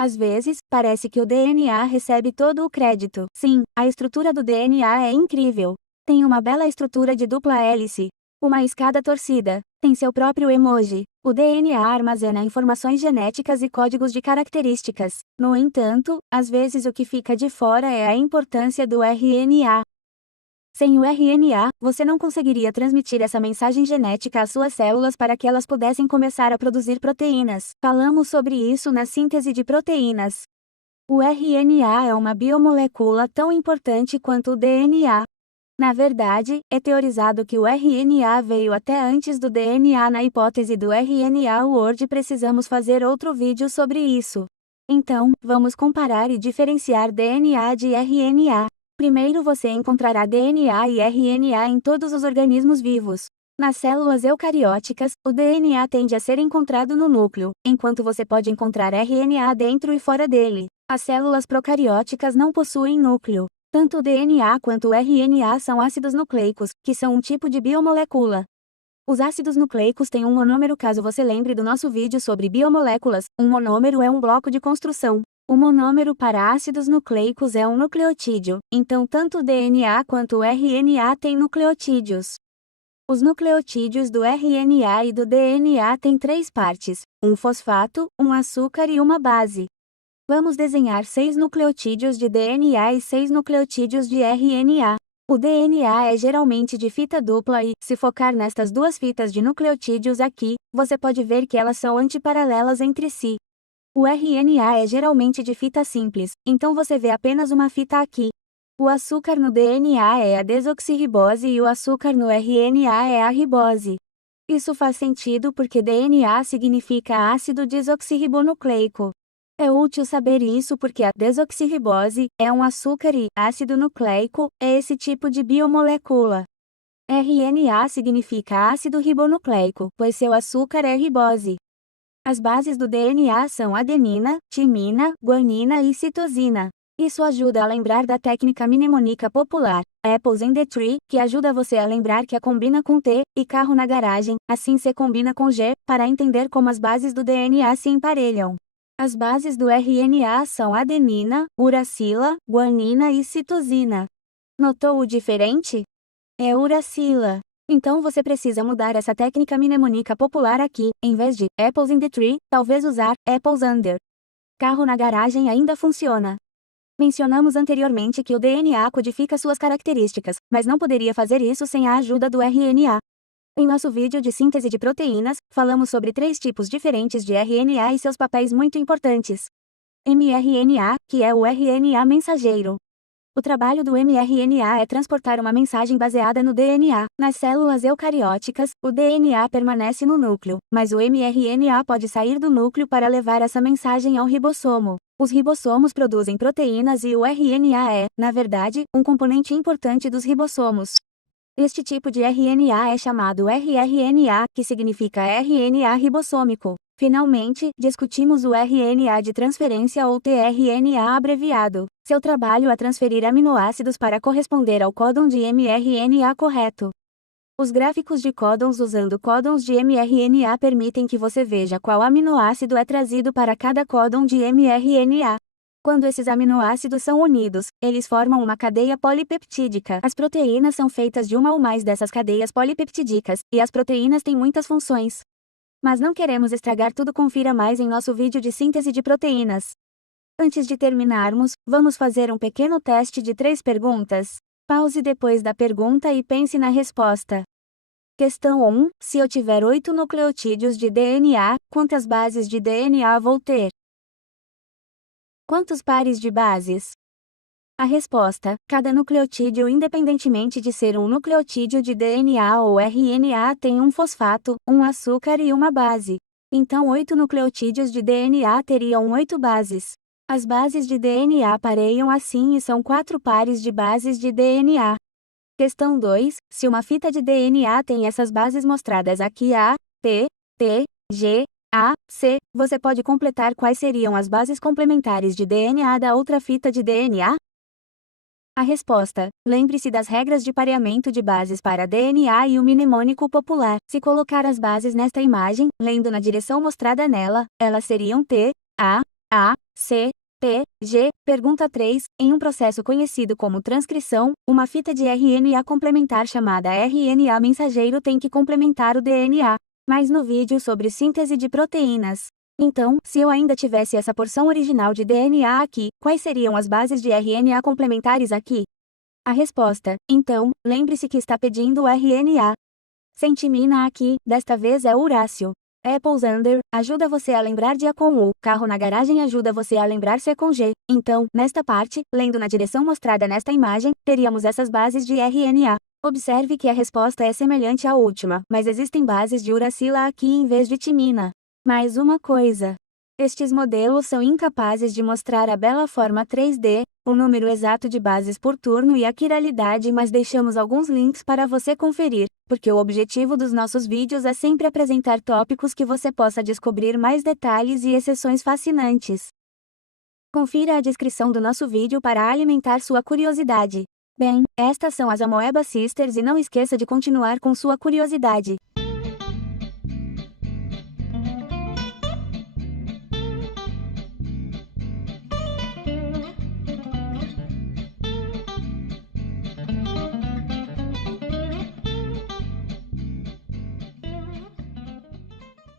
Às vezes, parece que o DNA recebe todo o crédito. Sim, a estrutura do DNA é incrível. Tem uma bela estrutura de dupla hélice. Uma escada torcida. Tem seu próprio emoji. O DNA armazena informações genéticas e códigos de características. No entanto, às vezes o que fica de fora é a importância do RNA. Sem o RNA, você não conseguiria transmitir essa mensagem genética às suas células para que elas pudessem começar a produzir proteínas. Falamos sobre isso na síntese de proteínas. O RNA é uma biomolécula tão importante quanto o DNA. Na verdade, é teorizado que o RNA veio até antes do DNA. Na hipótese do RNA Word, precisamos fazer outro vídeo sobre isso. Então, vamos comparar e diferenciar DNA de RNA. Primeiro você encontrará DNA e RNA em todos os organismos vivos. Nas células eucarióticas, o DNA tende a ser encontrado no núcleo, enquanto você pode encontrar RNA dentro e fora dele. As células procarióticas não possuem núcleo. Tanto o DNA quanto o RNA são ácidos nucleicos, que são um tipo de biomolécula. Os ácidos nucleicos têm um monômero. Caso você lembre do nosso vídeo sobre biomoléculas, um monômero é um bloco de construção. O monômero para ácidos nucleicos é um nucleotídeo, então tanto o DNA quanto o RNA têm nucleotídeos. Os nucleotídeos do RNA e do DNA têm 3 partes, um fosfato, um açúcar e uma base. Vamos desenhar 6 nucleotídeos de DNA e 6 nucleotídeos de RNA. O DNA é geralmente de fita dupla e, se focar nestas 2 fitas de nucleotídeos aqui, você pode ver que elas são antiparalelas entre si. O RNA é geralmente de fita simples, então você vê apenas uma fita aqui. O açúcar no DNA é a desoxirribose e o açúcar no RNA é a ribose. Isso faz sentido porque DNA significa ácido desoxirribonucleico. É útil saber isso porque a desoxirribose é um açúcar e ácido nucleico é esse tipo de biomolécula. RNA significa ácido ribonucleico, pois seu açúcar é ribose. As bases do DNA são adenina, timina, guanina e citosina. Isso ajuda a lembrar da técnica mnemônica popular, Apples in the Tree, que ajuda você a lembrar que A combina com T, e carro na garagem, assim C combina com G, para entender como as bases do DNA se emparelham. As bases do RNA são adenina, uracila, guanina e citosina. Notou o diferente? É uracila. Então você precisa mudar essa técnica mnemônica popular aqui, em vez de Apples in the Tree, talvez usar Apples under. Carro na garagem ainda funciona. Mencionamos anteriormente que o DNA codifica suas características, mas não poderia fazer isso sem a ajuda do RNA. Em nosso vídeo de síntese de proteínas, falamos sobre 3 tipos diferentes de RNA e seus papéis muito importantes. mRNA, que é o RNA mensageiro. O trabalho do mRNA é transportar uma mensagem baseada no DNA. Nas células eucarióticas, o DNA permanece no núcleo, mas o mRNA pode sair do núcleo para levar essa mensagem ao ribossomo. Os ribossomos produzem proteínas e o RNA é, na verdade, um componente importante dos ribossomos. Este tipo de RNA é chamado rRNA, que significa RNA ribossômico. Finalmente, discutimos o RNA de transferência ou tRNA abreviado. Seu trabalho é transferir aminoácidos para corresponder ao códon de mRNA correto. Os gráficos de códons usando códons de mRNA permitem que você veja qual aminoácido é trazido para cada códon de mRNA. Quando esses aminoácidos são unidos, eles formam uma cadeia polipeptídica. As proteínas são feitas de uma ou mais dessas cadeias polipeptídicas, e as proteínas têm muitas funções. Mas não queremos estragar tudo. Confira mais em nosso vídeo de síntese de proteínas. Antes de terminarmos, vamos fazer um pequeno teste de 3 perguntas. Pause depois da pergunta e pense na resposta. Questão 1. Se eu tiver 8 nucleotídeos de DNA, quantas bases de DNA vou ter? Quantos pares de bases? A resposta: cada nucleotídeo, independentemente de ser um nucleotídeo de DNA ou RNA, tem um fosfato, um açúcar e uma base. Então 8 nucleotídeos de DNA teriam 8 bases. As bases de DNA pareiam assim e são 4 pares de bases de DNA. Questão 2. Se uma fita de DNA tem essas bases mostradas aqui A, P, T, G, A, C, você pode completar quais seriam as bases complementares de DNA da outra fita de DNA? A resposta: lembre-se das regras de pareamento de bases para DNA e o mnemônico popular. Se colocar as bases nesta imagem, lendo na direção mostrada nela, elas seriam T, A, A, C, T, G. Pergunta 3. Em um processo conhecido como transcrição, uma fita de RNA complementar chamada RNA mensageiro tem que complementar o DNA. Mas no vídeo sobre síntese de proteínas. Então, se eu ainda tivesse essa porção original de DNA aqui, quais seriam as bases de RNA complementares aqui? A resposta, então, lembre-se que está pedindo o RNA. Sem timina aqui, desta vez é o uráceo. Apples Under ajuda você a lembrar de A com U. Carro na garagem ajuda você a lembrar C com G. Então, nesta parte, lendo na direção mostrada nesta imagem, teríamos essas bases de RNA. Observe que a resposta é semelhante à última, mas existem bases de uracila aqui em vez de timina. Mais uma coisa. Estes modelos são incapazes de mostrar a bela forma 3D, o número exato de bases por turno e a quiralidade, mas deixamos alguns links para você conferir, porque o objetivo dos nossos vídeos é sempre apresentar tópicos que você possa descobrir mais detalhes e exceções fascinantes. Confira a descrição do nosso vídeo para alimentar sua curiosidade. Bem, estas são as Amoeba Sisters e não esqueça de continuar com sua curiosidade.